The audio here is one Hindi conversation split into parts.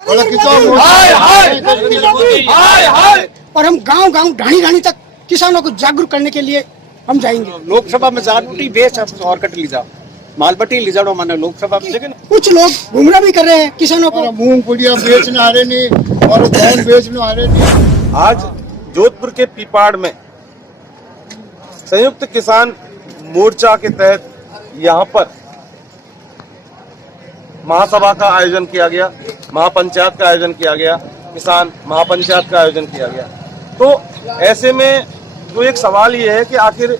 और हम गांव गांव ढाणी ढाणी तक किसानों को जागरूक करने के लिए हम जाएंगे। लोकसभा में जागरूकती बेच और कट ली जाओ मालबटी ली जाओ माने लोकसभा में, लेकिन कुछ लोग गुमराह भी कर रहे हैं किसानों को। मूंगफलियां बेचने आ रहे नहीं और धान बेचने आ रहे नहीं। आज जोधपुर के पीपाड़ में संयुक्त किसान मोर्चा के तहत यहाँ पर महासभा का आयोजन किया गया, महापंचायत का आयोजन किया गया, किसान महापंचायत का आयोजन किया गया। तो ऐसे में तो एक सवाल ये है कि आखिर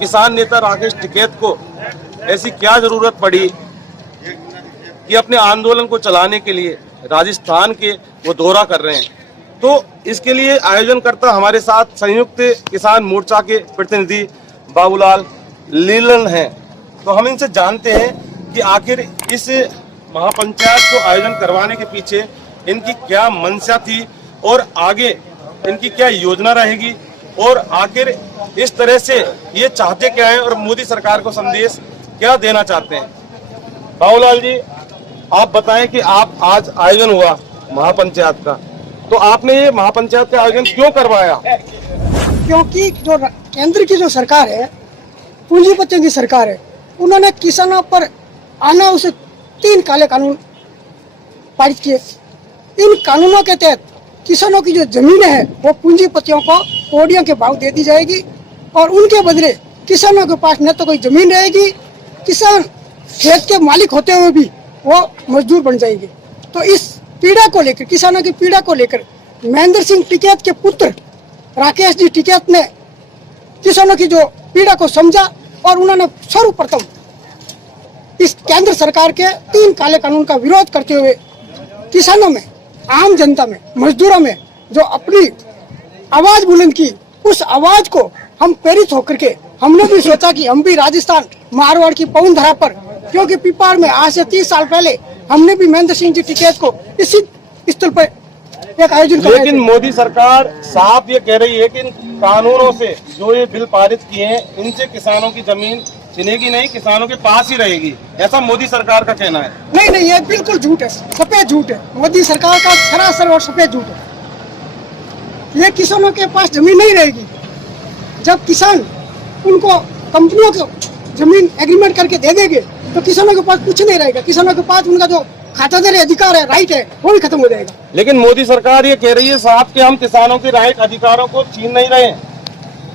किसान नेता राकेश टिकैत को ऐसी क्या जरूरत पड़ी कि अपने आंदोलन को चलाने के लिए राजस्थान के वो दौरा कर रहे हैं। तो इसके लिए आयोजनकर्ता हमारे साथ संयुक्त किसान मोर्चा के प्रतिनिधि बाबूलाल लीलन हैं। तो हम इनसे जानते हैं कि आखिर इस महापंचायत को आयोजन करवाने के पीछे इनकी क्या मंशा थी और आगे इनकी क्या योजना रहेगी और आखिर इस तरह से ये चाहते क्या है और मोदी सरकार को संदेश क्या देना चाहते हैं। बाबूलाल जी, आप बताएं कि आप आज आयोजन हुआ महापंचायत का, तो आपने ये महापंचायत का आयोजन क्यों करवाया? क्योंकि जो केंद्र की जो सरकार है, पूंजीपतियों की सरकार है, उन्होंने किसानों पर आना उसे 3 काले कानून पारित किए। इन कानूनों के तहत किसानों की जो जमीनें हैं वो पूंजीपतियों को करोड़ों के भाव दे दी जाएगी और उनके बदले किसानों के पास न तो कोई जमीन रहेगी, किसान खेत के मालिक होते हुए भी वो मजदूर बन जाएंगे। तो इस पीड़ा को लेकर, किसानों की पीड़ा को लेकर महेंद्र सिंह टिकैत के पुत्र राकेश जी टिकैत ने किसानों की जो पीड़ा को समझा और उन्होंने सर्वप्रथम इस केंद्र सरकार के 3 काले कानून का विरोध करते हुए किसानों में, आम जनता में, मजदूरों में जो अपनी आवाज बुलंद की, उस आवाज को हम प्रेरित होकर के हमने भी सोचा कि हम भी राजस्थान मारवाड़ की पवन धरा पर, क्योंकि पीपाड़ में आज से 30 साल पहले हमने भी महेंद्र सिंह जी टिकैत को इसी स्थल पर एक आयोजन किया। लेकिन मोदी सरकार साफ ये कह रही है कि इन कानूनों से जो ये बिल पारित किए हैं इनसे किसानों की जमीन छिनेगी नहीं, किसानों के पास ही रहेगी, ऐसा मोदी सरकार का कहना है। नहीं, ये बिल्कुल झूठ है, सफेद झूठ है। मोदी सरकार का सरासर और सफेद झूठ है। ये किसानों के पास जमीन नहीं रहेगी। जब किसान उनको कंपनियों को जमीन एग्रीमेंट करके दे देंगे तो किसानों के पास कुछ नहीं रहेगा। किसानों के पास उनका जो खातादारी अधिकार है, राइट है, वो भी खत्म हो जाएगा। लेकिन मोदी सरकार ये कह रही है साहब कि हम किसानों के राइट अधिकारों को छीन नहीं रहे हैं।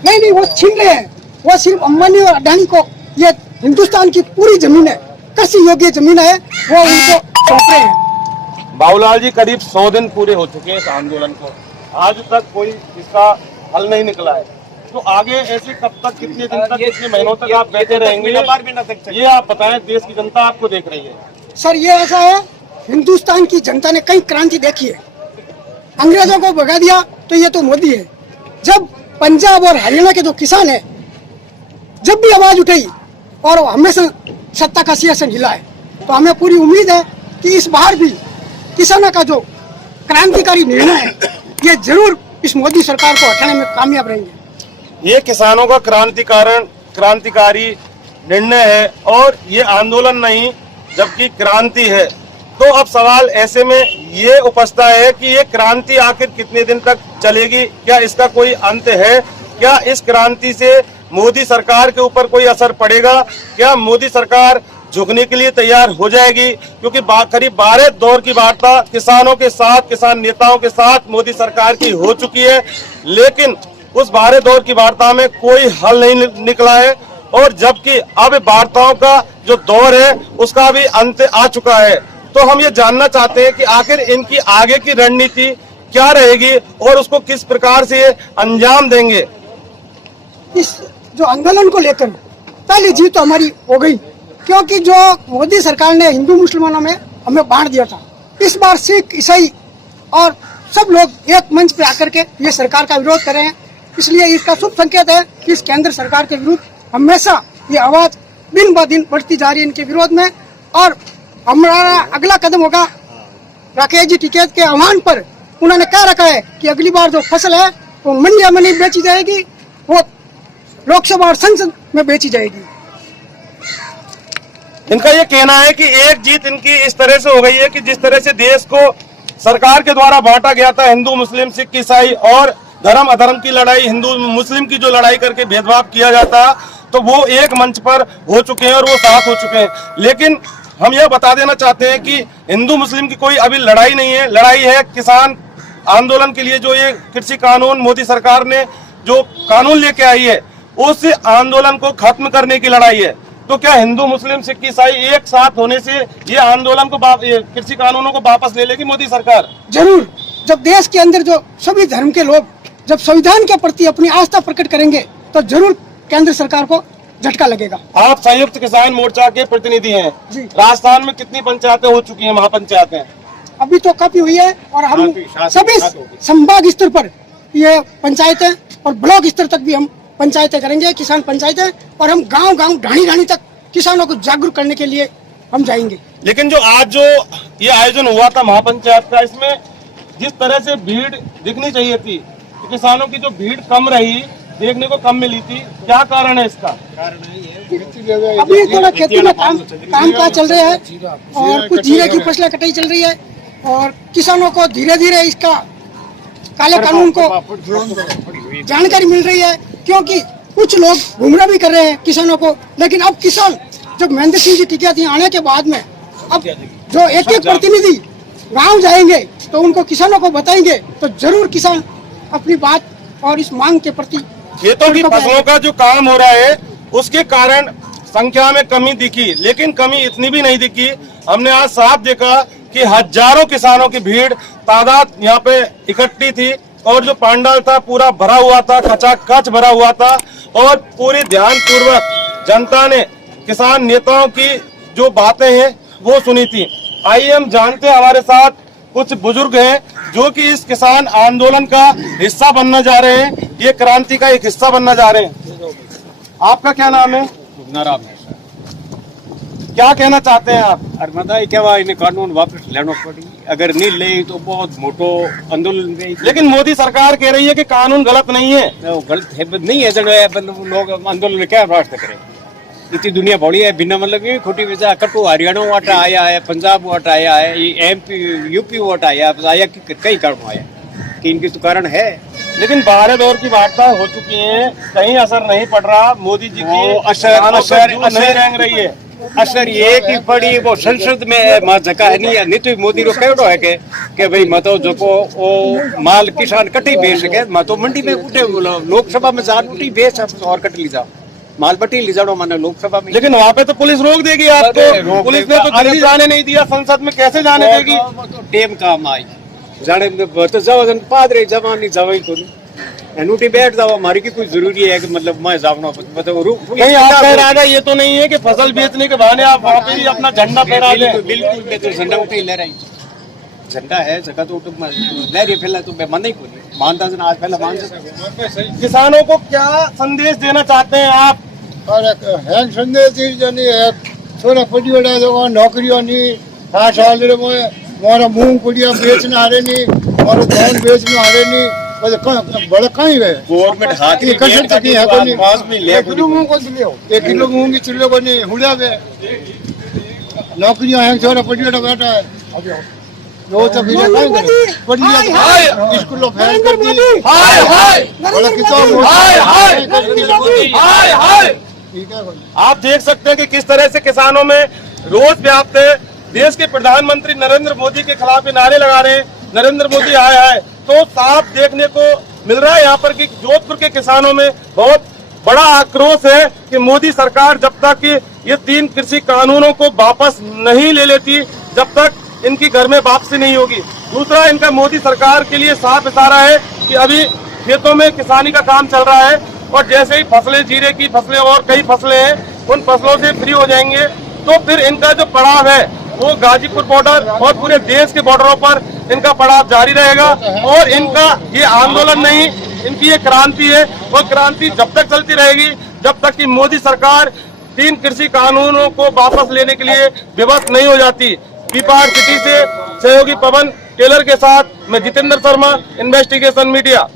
नहीं, वो छीन रहे हैं। वो सिर्फ अंबानी और अडानी को, ये हिंदुस्तान की पूरी जमीन है, कृषि योग्य जमीन है, वो उनको सौंप रहे हैं। बाबूलाल जी, करीब 100 दिन पूरे हो चुके हैं इस आंदोलन को, आज तक कोई इसका हल नहीं निकला है। तो आगे ऐसे कब तक, कितने दिन तक, कितने महीनों तक आप बैठे रहेंगे, ये आप बताएं। देश की जनता आपको देख रही है। सर, ये ऐसा है, हिंदुस्तान की जनता ने कई क्रांति देखी है। अंग्रेजों को भगा दिया तो ये तो मोदी है। जब पंजाब और हरियाणा के जो किसान है, जब भी आवाज उठाई और हमेशा सत्ता का सिंहासन हिला है, तो हमें पूरी उम्मीद है कि इस बार भी किसानों का जो क्रांतिकारी निर्णय है, ये जरूर इस मोदी सरकार को हटाने में कामयाब रहेंगे। ये किसानों का क्रांतिकारी निर्णय है और ये आंदोलन नहीं जबकि क्रांति है। तो अब सवाल ऐसे में ये उपजता है कि ये क्रांति आखिर कितने दिन तक चलेगी? क्या इसका कोई अंत है? क्या इस क्रांति से मोदी सरकार के ऊपर कोई असर पड़ेगा? क्या मोदी सरकार झुकने के लिए तैयार हो जाएगी? क्योंकि करीब 12 दौर की वार्ता किसानों के साथ, किसान नेताओं के साथ मोदी सरकार की हो चुकी है, लेकिन उस 12 दौर की वार्ता में कोई हल नहीं निकला है और जबकि अब वार्ताओं का जो दौर है उसका भी अंत आ चुका है। तो हम ये जानना चाहते हैं कि आखिर इनकी आगे की रणनीति क्या रहेगी और उसको किस प्रकार से अंजाम देंगे। इस जो आंदोलन को लेकर पहली जीत तो हमारी हो गई, क्योंकि जो मोदी सरकार ने हिंदू मुसलमानों में हमें बांट दिया था, इस बार सिख, ईसाई और सब लोग एक मंच पे आकर के ये सरकार का विरोध कर रहे हैं। इसलिए इसका शुभ संकेत है कि इस केंद्र सरकार के विरुद्ध हमेशा ये आवाज दिन ब दिन बढ़ती जा रही है इनके विरोध में। और हमारा अगला कदम होगा, राकेश जी टिकैत के आह्वान पर उन्होंने कह रखा है कि अगली बार जो फसल है वो मंडिया में नहीं बेची जाएगी, वो लोकसभा और संसद में बेची जाएगी। इनका ये कहना है कि एक जीत इनकी इस तरह से हो गई है कि जिस तरह से देश को सरकार के द्वारा बांटा गया था हिंदू मुस्लिम सिख ईसाई और धर्म अधर्म की लड़ाई, हिंदू मुस्लिम की जो लड़ाई करके भेदभाव किया जाता, तो वो एक मंच पर हो चुके हैं और वो साथ हो चुके हैं। लेकिन हम यह बता देना चाहते हैं कि हिंदू मुस्लिम की कोई अभी लड़ाई नहीं है, लड़ाई है किसान आंदोलन के लिए। जो ये कृषि कानून मोदी सरकार ने जो कानून लेके आई है, उस आंदोलन को खत्म करने की लड़ाई है। तो क्या हिंदू मुस्लिम सिख ईसाई एक साथ होने से ये आंदोलन को कृषि कानूनों को वापस ले लेगी मोदी सरकार? जरूर। जब देश के अंदर जो सभी धर्म के लोग जब संविधान के प्रति अपनी आस्था प्रकट करेंगे, तो जरूर केंद्र सरकार को झटका लगेगा। आप संयुक्त किसान मोर्चा के प्रतिनिधि हैं जी। राजस्थान में कितनी पंचायतें हो चुकी हैं, महापंचायतें? अभी तो काफी हुई है और हम सभी संभाग स्तर पर ये पंचायतें और ब्लॉक स्तर तक भी हम पंचायतें करेंगे, किसान पंचायतें, और हम गांव गांव ढाणी ढाणी तक किसानों को जागरूक करने के लिए हम जाएंगे। लेकिन जो आज जो ये आयोजन हुआ था महापंचायत का, इसमें जिस तरह से भीड़ दिखनी चाहिए थी, तो किसानों की जो भीड़ कम रही, देखने को कम मिली थी, क्या कारण है इसका? अभी थोड़ा खेती में काम काज चल रहा है और कुछ जीरे की फसलें कटाई चल रही है और किसानों को धीरे धीरे इसका काले कानून को जानकारी मिल रही है, क्योंकि कुछ लोग गुमराह भी कर रहे हैं किसानों को। लेकिन अब किसान जब महेंद्र सिंह जी टिकैत यहाँ आने के बाद में अब जो एक एक प्रतिनिधि गांव जाएंगे तो उनको किसानों को बताएंगे, तो जरूर किसान अपनी बात और इस मांग के प्रति। खेतों की फसलों का जो काम हो रहा है उसके कारण संख्या में कमी दिखी, लेकिन कमी इतनी भी नहीं दिखी। हमने आज साफ देखा कि हजारों किसानों की भीड़ तादाद यहाँ पे इकट्ठी थी और जो पंडाल था पूरा भरा हुआ था, खचाखच भरा हुआ था और पूरी ध्यान पूर्वक जनता ने किसान नेताओं की जो बातें हैं वो सुनी थी। आइए हम जानते हैं, हमारे साथ कुछ बुजुर्ग हैं जो कि इस किसान आंदोलन का हिस्सा बनना जा रहे हैं, ये क्रांति का एक हिस्सा बनना जा रहे हैं। आपका क्या नाम है? नाराम क्या कहना चाहते हैं आप? और बताइए क्या इन्हें कानून वापस लेना पड़ी, अगर नहीं ले तो बहुत मोटो आंदोलन में। लेकिन मोदी सरकार कह रही है कि कानून गलत नहीं है। वो गलत है नहीं है, लोग आंदोलन क्या रास्ते करें? इतनी दुनिया बड़ी है, बिना मतलब ये खोटी वजह कटु हरियाणा वाटा आया है, पंजाब वाटा आया है, ये MP UP वाटा आया कि कई कारण आया कि इनकी तो कारण है। लेकिन 12 दौर की वार्ता हो चुकी है, कहीं असर नहीं पड़ रहा मोदी जी की असर नहीं रंग रही है। असर ये की पड़ी वो संसद में मां जगह है नहीं तो मोदी रो कहड़ो है के भाई मतो जो ओ माल किसान कटी बेच सके, मतो मंडी में उठे लोकसभा में जान उठी बेच और कट ली जाओ, माल बटी ली जाओ माने लोकसभा में। लेकिन वहाँ पे तो पुलिस रोक देगी आपको, पुलिस ने तो जल्दी जाने नहीं दिया, संसद में कैसे जाने देगी? टेम काम आई जाने तो जाओ पादरे जवानी जवाई को एनुटी बैठ जाओ, हमारी की कोई जरूरी है कि मतलब मैं जाऊँ कहीं आप फहरा गए? ये तो नहीं है कि फसल बेचने के बहाने आप वहाँ पे भी अपना झंडा फहरा दें। बिल्कुल मैं तो झंडा उठे ले रही, झंडा है जगह तो ले रही पहले तो मैं मन ही को नहीं मानता था, आज पहले मान सकता। किसानों को क्या संदेश देना चाहते हैं आप? अरे है संदेश जानी है, थोड़ा पड़ी बड़ा जो नौकरियों नहीं, 5 साल में मोरा मूंग कुड़िया बेचना हारे नहीं, मोरा धान बेचना हारे नहीं, बड़ा कहीं है गवर्नमेंट हाथ में कसर तक है कोनी, पास में ले 1 किलो मूंग को दियो, 1 किलो मूंग की चिल्लो को नहीं हुड़ा वे नौकरियां हैं, थोड़ा पड़ी बड़ा बैठा है वो तो भी पढ़िया स्कूल ऑफ हेल्थ कर दी, बड़ा किताब ठीक है। आप देख सकते हैं कि किस तरह से किसानों में रोष व्याप्त है। देश के प्रधानमंत्री नरेंद्र मोदी के खिलाफ ये नारे लगा रहे हैं, नरेंद्र मोदी आया है, तो साफ देखने को मिल रहा है यहाँ पर कि जोधपुर के किसानों में बहुत बड़ा आक्रोश है कि मोदी सरकार जब तक ये 3 कृषि कानूनों को वापस नहीं ले लेती, जब तक इनकी घर में वापसी नहीं होगी। दूसरा, इनका मोदी सरकार के लिए साफ इशारा है कि अभी खेतों में किसानी का काम चल रहा है और जैसे ही फसलें, जीरे की फसलें और कई फसलें हैं, उन फसलों से फ्री हो जाएंगे तो फिर इनका जो पड़ाव है वो गाजीपुर बॉर्डर और पूरे देश के बॉर्डरों पर इनका पड़ाव जारी रहेगा। और इनका ये आंदोलन नहीं, इनकी ये क्रांति है, और क्रांति जब तक चलती रहेगी जब तक कि मोदी सरकार 3 कृषि कानूनों को वापस लेने के लिए विवश नहीं हो जाती। पीपाड़ सिटी से सहयोगी पवन टेलर के साथ मैं जितेंद्र शर्मा, इन्वेस्टिगेशन मीडिया।